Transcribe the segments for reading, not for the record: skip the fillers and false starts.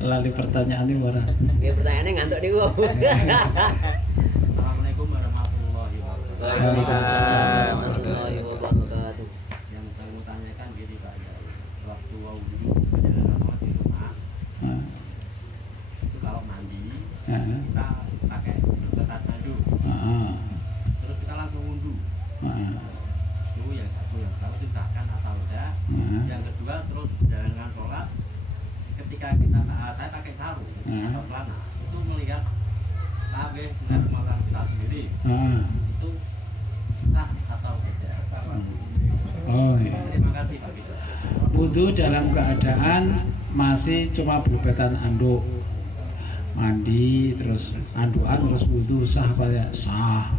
Lali pertanyaan ini warah. Ya pertanyaannya ngantuk niku. Assalamualaikum warahmatullahi wabarakatuh. Waalaikumsalam warahmatullahi wabarakatuh. Yang saya mau tanyakan gini Pak, ya, waktu wudhu perjalanan sholat di rumah Nah, itu kalau mandi nah, kita pakai berbetat madu, nah, terus kita langsung wudhu. nah, Itu yang satu, yang tahu tindakan atau tidak. nah. Yang kedua terus perjalanan sholat ketika kita saya pakai sarung atau celana itu melihat melihat kemampuan kita sendiri Nah. itu sah atau tidak. Oh iya. Terima kasih Pak Bito. Wudhu dalam keadaan masih cuma berbetan anduk, mandi terus andukan terus wudhu sah apa ya? Sah.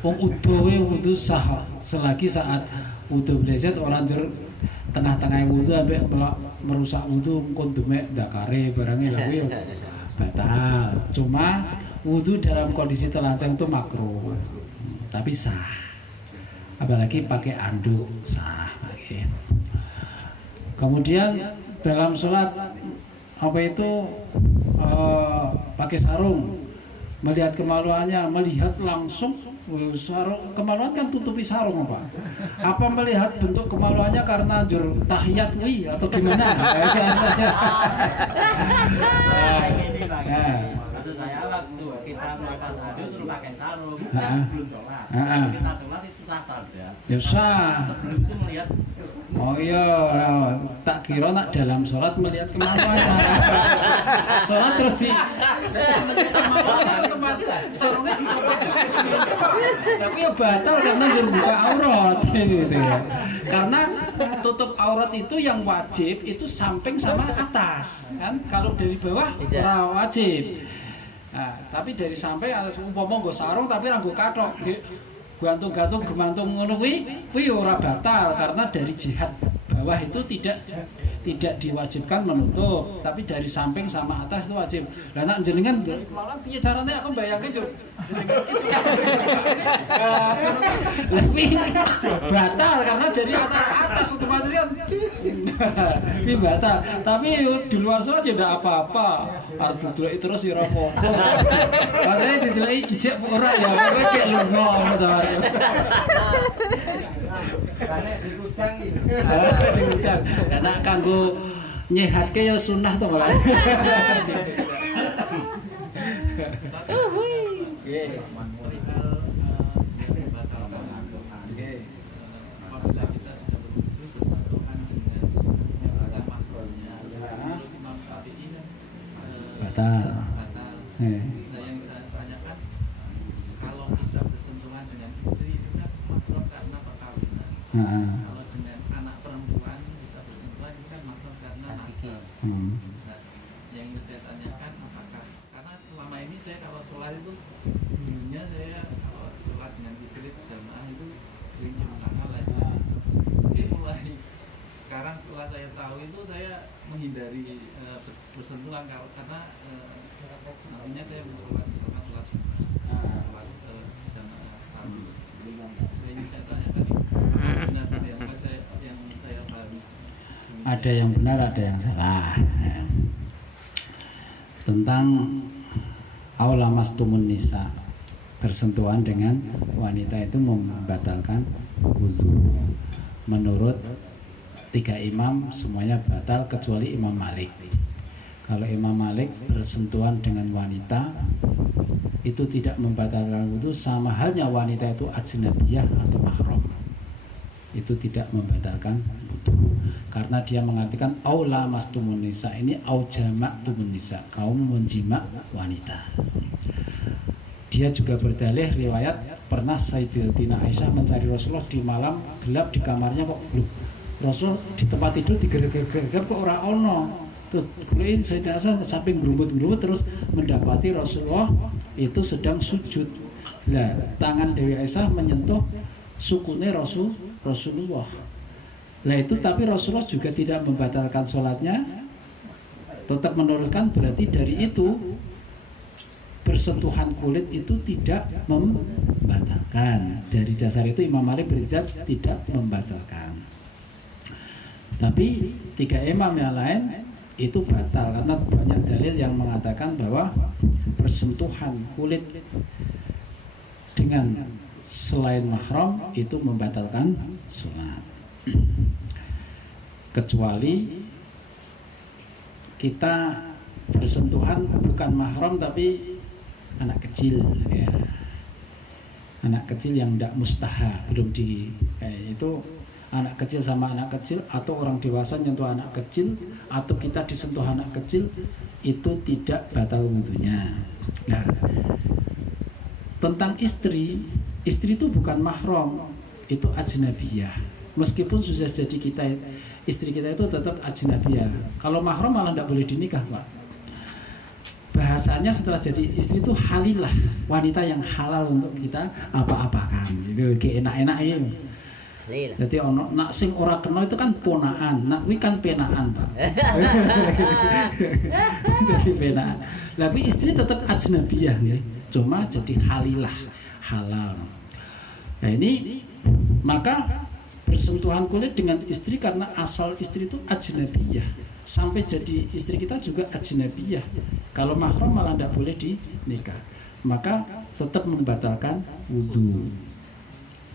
Wong wudhu sah selagi saat wudhu belajar orang jur tengah-tengah wudhu sampai merusak wudhu kondumek dakare barangnya lalu batal. Cuma wudhu dalam kondisi telanjang itu makruh, tapi sah. Apalagi pakai anduk sah. Kemudian dalam sholat apa itu pakai sarung, melihat kemaluannya, melihat langsung sarung, kemaluan kan tutupi sarung apa? Apa melihat bentuk kemaluannya karena jur tahiyat atau gimana? Ini Pak, maksud saya waktu kita melakukan wudhu terus pakai sarung kan belum sholat. Kalau kita sholat itu sah saja. Ya sah. Sebelum itu melihat Oh iya, tak kira nak dalam sholat melihat kemaluannya. Sholat terus di melihat kemaluannya otomatis sarungnya dicopot ke sini, tapi ya batal karena jangan buka aurat gitu ya. Karena tutup aurat itu yang wajib itu samping sama atas kan. Kalau dari bawah ora wajib. Nah, tapi dari samping atas umpama nggo sarung tapi ra nggo kathok. Gantung-gantung gemantung ngono kuwi ora batal karena dari jihad bawah itu tidak diwajibkan menutup, tapi dari samping sama atas itu wajib. Lah nek jenengan malah piye carane aku bayangke jenengan iki suka. Tapi batal karena dari atas otomatis kan. Ini batal. Tapi di luar sholat ya enggak apa-apa. Arep didelok terus ya ora apa-apa. Rasane didelok ijek ora ya kowe kek lunga masar. Karena diundang ini. Diundang. Karena kanggo nyehatke ya sunah to malah. apabila kita sudah berwudhu bersentuhan dengan makronya Imam Syafi'i Batal. batal. Eh. Yang saya tanyakan, kalau kita bersentuhan dengan istri itu kan makro karena perkawinan. Heeh. Kalau dengan anak perempuan kita bersentuhan itu kan makro karena nasab. Hmm. Nah, yang ingin saya tanyakan apakah karena selama ini saya kalau sholat itu dulunya saya kalau sholat dengan istri jamaah itu sering cium tangan lah. Tapi mulai sekarang setelah saya tahu itu saya menghindari bersentuhan karena namanya saya sholat jamaah tarawih. Saya ingin saya tanyakan benar yang saya pahami. Ada yang benar, ada yang salah. Tentang aula mastumun nisa, bersentuhan dengan wanita itu membatalkan wudhu. Menurut 3 imam semuanya batal kecuali Imam Malik. Kalau Imam Malik bersentuhan dengan wanita itu tidak membatalkan wudhu, sama halnya wanita itu ajnabiyah atau mahram, itu tidak membatalkan wudhu karena dia mengartikan aula mastumun nisa ini au jamak tumun nisa, kaum menjima wanita. Dia juga berdalih riwayat pernah Sayyidatina Aisyah mencari Rasulullah di malam gelap di kamarnya, kok loh Rasul di tempat tidur digergep kok ora ono. Terus kuliin Sayyidatina Aisyah samping gerumbut-gerumbut terus mendapati Rasulullah itu sedang sujud. Nah, tangan Dewi Aisyah menyentuh sukune Rasulullah. Nah itu tapi Rasulullah juga tidak membatalkan sholatnya, tetap meneruskan. Berarti dari itu bersentuhan kulit itu tidak membatalkan. Dari dasar itu Imam Malik berijtihad tidak membatalkan. Tapi 3 imam yang lain itu batal karena banyak dalil yang mengatakan bahwa bersentuhan kulit dengan selain mahram itu membatalkan sholat, kecuali kita bersentuhan bukan mahram tapi anak kecil ya. Anak kecil yang tidak mustaha, belum di itu anak kecil sama anak kecil, atau orang dewasa nyentuh anak kecil, atau kita disentuh anak kecil, itu tidak batal wudunya. Nah, tentang istri itu bukan mahram, itu ajnabiyah. Meskipun sudah jadi kita, istri kita itu tetap ajnabiyah. Kalau mahram malah tidak boleh dinikah, Pak. Bahasanya setelah jadi istri itu halilah, wanita yang halal untuk kita apa-apakan. Itu kayak enak-enak ya. Jadi ono nak sing ora kena itu kan ponaan, nak kuwi kan penaan, Pak. Jadi penaan. Tapi istri tetap ajnabiyah ya. Cuma jadi halilah, halal. Nah ini maka bersentuhan kulit dengan istri karena asal istri itu ajnabiyah. Sampai jadi istri kita juga ajnabiyah. Kalau mahram malah tidak boleh dinikah. Maka tetap membatalkan wudu.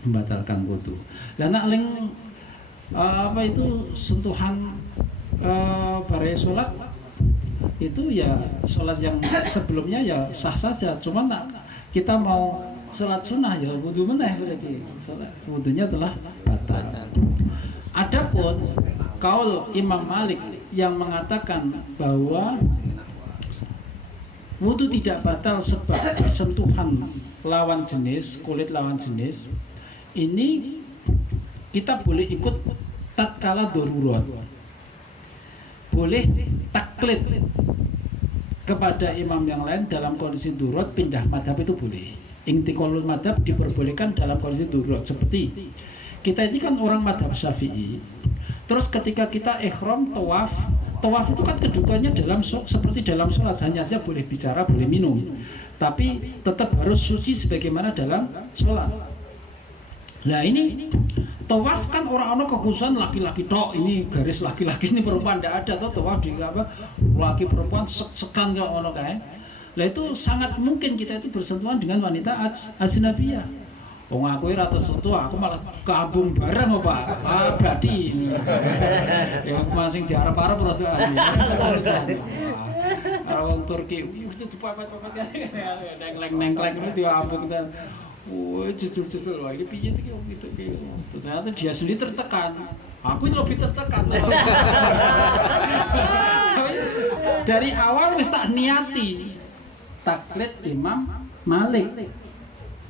Membatalkan wudu. Lah nak ling apa itu sentuhan bare salat itu ya salat yang sebelumnya ya sah saja. Cuma nak kita mau salat sunnah ya wudu meneh berarti. Salat wudunya telah batal. Adapun kaul Imam Malik yang mengatakan bahwa wudu tidak batal sebab bersentuhan lawan jenis, kulit lawan jenis, ini kita boleh ikut tatkala darurat, boleh taklid kepada imam yang lain dalam kondisi darurat, pindah madhab itu boleh. Intiqalul madhab diperbolehkan dalam kondisi darurat. Seperti kita ini kan orang madhab Syafi'i. Terus ketika kita ihram tawaf itu kan kedudukannya seperti dalam sholat, hanya saja boleh bicara, boleh minum, tapi tetap harus suci sebagaimana dalam sholat. Nah ini tawaf kan orang-orang kekhususan laki-laki tok, ini garis laki-laki, ini perempuan tidak ada. Atau tawaf di apa laki perempuan sekan ke ono kae. Nah itu sangat mungkin kita itu bersentuhan dengan wanita ajnabiyah. Wong aku ora tersentuh, aku malah kabung bareng apa? Abadi. Ya aku masing diarep-arep rada adi. Ora wong Turki itu dipapat-papat kae. Nengkleng-nengkleng itu diambung kan. Woi, cucul-cucul lagi piye iki gitu. Ternyata dia sendiri tertekan. Aku itu lebih tertekan. Dari awal wis tak niati taklid Imam Malik.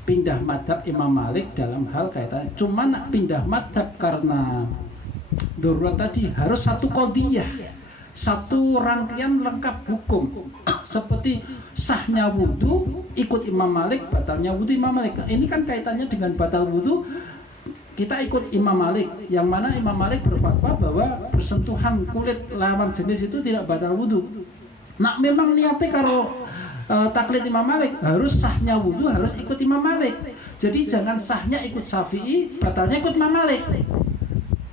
Pindah madhab Imam Malik dalam hal kaitannya. Cuma nak pindah madhab karena darurat tadi harus satu qadiyah, satu rangkaian lengkap hukum. Seperti sahnya wudu ikut Imam Malik, batalnya wudu Imam Malik. Ini kan kaitannya dengan batal wudu. Kita ikut Imam Malik, yang mana Imam Malik berfatwa bahwa bersentuhan kulit lawan jenis itu tidak batal wudu. Nak memang niatnya kalau taklid Imam Malik harus sahnya wudu harus ikut Imam Malik. Jadi jangan sahnya ikut Syafi'i, batalnya ikut Imam Malik.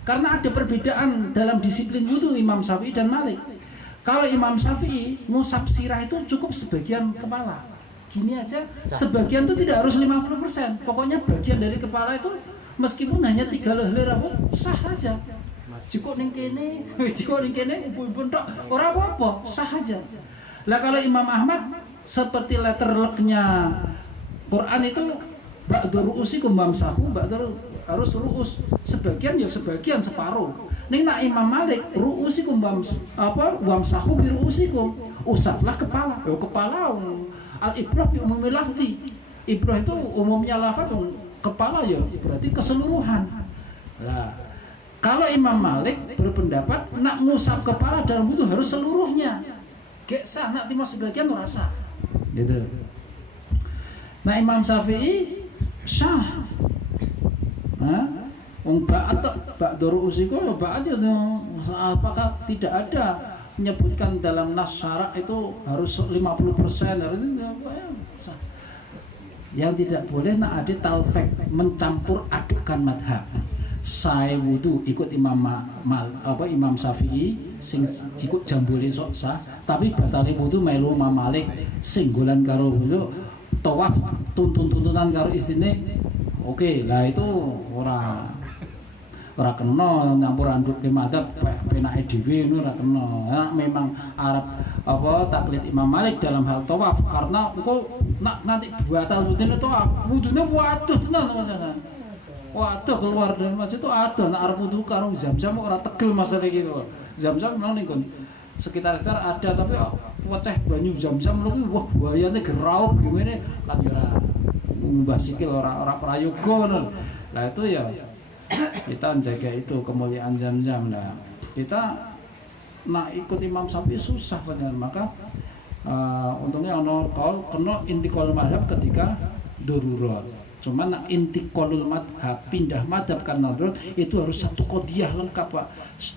Karena ada perbedaan dalam disiplin wudu Imam Syafi'i dan Malik. Kalau Imam Syafi'i ngusap sirah itu cukup sebagian kepala. Gini aja, sebagian itu tidak harus 50%. Pokoknya bagian dari kepala itu meskipun hanya 3 leher apa sah saja. Jika ning kene, ibu-ibu tok ora apa-apa, sah aja. Lah kalau Imam Ahmad seperti letter luck-nya Quran itu ba'du ru'usikum wamsahu, ba'du harus ru'us, sebagian ya sebagian separuh. Ning nak Imam Malik ru'usikum wamsahu bi ru'usikum, usaplah kepala. Ya kepala al-ibrah bi umumil lafzi. Ibrah itu umumnya lafaz, kepala ya berarti keseluruhan. Lah kalau Imam Malik berpendapat nak ngusap kepala dalam wudu harus seluruhnya. Gek sah nak timah sebagian merasa. Gitu. Nah Imam Syafi'i sah. Wong ba'at ba'dur usiku ya ba'at ya apakah tidak ada menyebutkan dalam nas syarak itu harus 50% harus sah. Yang tidak boleh nak ada talfek mencampur adukkan madhab. sae wudu ikut Imam Syafi'i sing ikut jambule sok sah, tapi batale wudu melu Imam Malik sing golan karo wudu tawaf tuntunan karo istine. Oke, lah itu ora kena nyampur anduk ke madzhab penake dhewe ngono ora kena. Nah, memang Arab taklid Imam Malik dalam hal tawaf karena engko nak nanti batal wudune tawaf, wudune waduh tenan masalah. Waduh keluar dari masjid itu ada nak arep wudu karo Zam-Zam ora tegel masalah iki kok. Zam-Zam nang kon sekitar ada tapi pecah banyu Zam-Zam lho wah buayane geraup gimana kan ora ngumbah sikil ora prayoga ngono. Lah itu ya kita jaga itu kemuliaan Zam-Zam. Nah, kita nak ikut Imam Syafi'i susah benar. Maka untungnya ono kau kena intikal mazhab ketika darurat. Cuman nak intiqalul madhab pindah madhab karena darurat itu harus satu qodiyah lengkap Pak,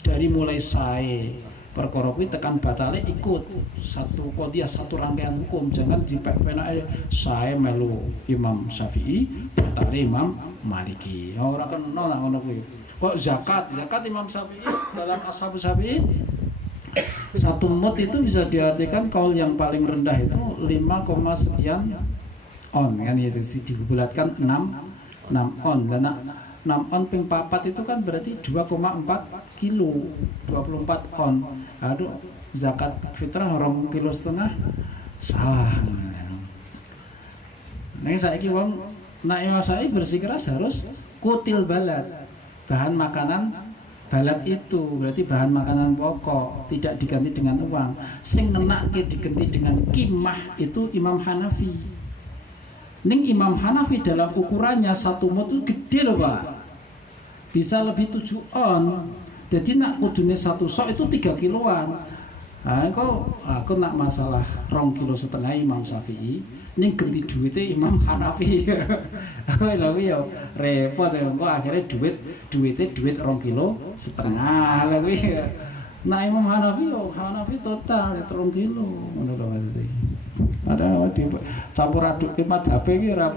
dari mulai sae perkara kuwi tekan batale ikut satu qodiyah, satu rangkaian hukum. Jangan dipek-penake sae melu Imam Syafi'i batale Imam Maliki. Ora kena nak ngono kuwi. Kok zakat Imam Syafi'i dalam Ashabus Syafi'i satu mut itu bisa diartikan kaul yang paling rendah itu 5, sekian on kan itu dibulatkan 6 on dan 6 on ping 4 itu kan berarti 2,4 kilo 24 on. Aduh zakat fitrah 2,5 kilo sah. Nah saiki wong nek saya bersikeras harus kutil balad, bahan makanan balad itu berarti bahan makanan pokok tidak diganti dengan uang. Sing nenake diganti dengan kimah itu Imam Hanafi. Ning Imam Hanafi dalam ukurannya satu mut itu gede loh Pak, bisa lebih 7 on. Jadi nak kudune satu sok itu 3 kiloan. Nah, aku nak masalah 2,5 kilo Imam Syafi'i, ning ganti duitnya Imam Hanafi. Lha ya repot ya, kok akhirnya duit 2,5 kilo. Lah kuwi. Nah Imam Hanafi total 3 kilo ngono lho maksudnya. Ada di campur aduk ke madhabe iki ora